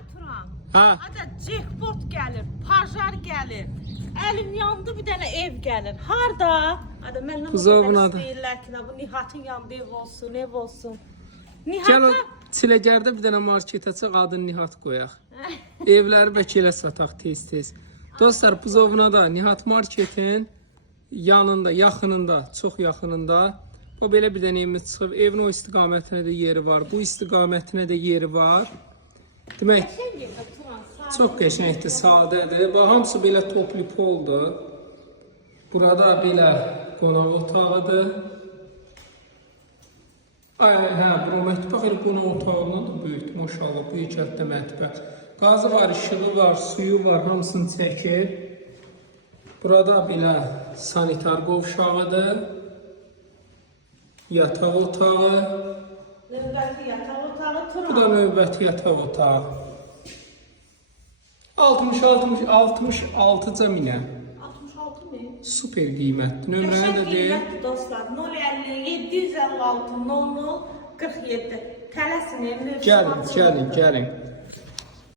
Ay Turan. Ha. Aca jackpot gəlir, pajar gəlir. Əlim yandı, bir dənə ev gəlir. Harda? Ada məndən o Buzovun qədər adı. istəyirlər ki, bu Nihatın yanında ev olsun, ev olsun. Gəl o Nihatı... Çiləgərdə bir dənə marketə çıx, adını Nihat qoyaq. Evləri bəlkə elə sataq tez-tez. Dostlar, Buzovuna da Nihat marketin yanında, yaxınında, çox yaxınında. O belə bir dənə evimiz çıxıb. Evin o istiqamətinə də yeri var, bu istiqamətinə də yeri var. Demək, çox qəşəngdir, sadədir. Bax, hamısı belə toplu poldur. Burada belə qonaq otağıdır. Ay, hə, bura mətbəx elə qonaq otağından da böyükdür, maşallah, böyük həddə mətbəx. Qazı var, işığı var, suyu var, hamısını çəkir. Burada belə sanitar qovşağıdır. Yataq otağı. Növbəti yataq otağı Turan. Bu da növbəti yataq otağı. 66 minə. 66 min. Super qiymətdir. Nömrəni də deyil. Qiymətli dostlar. 050 756 00 47. Tələsin evin Gəlin.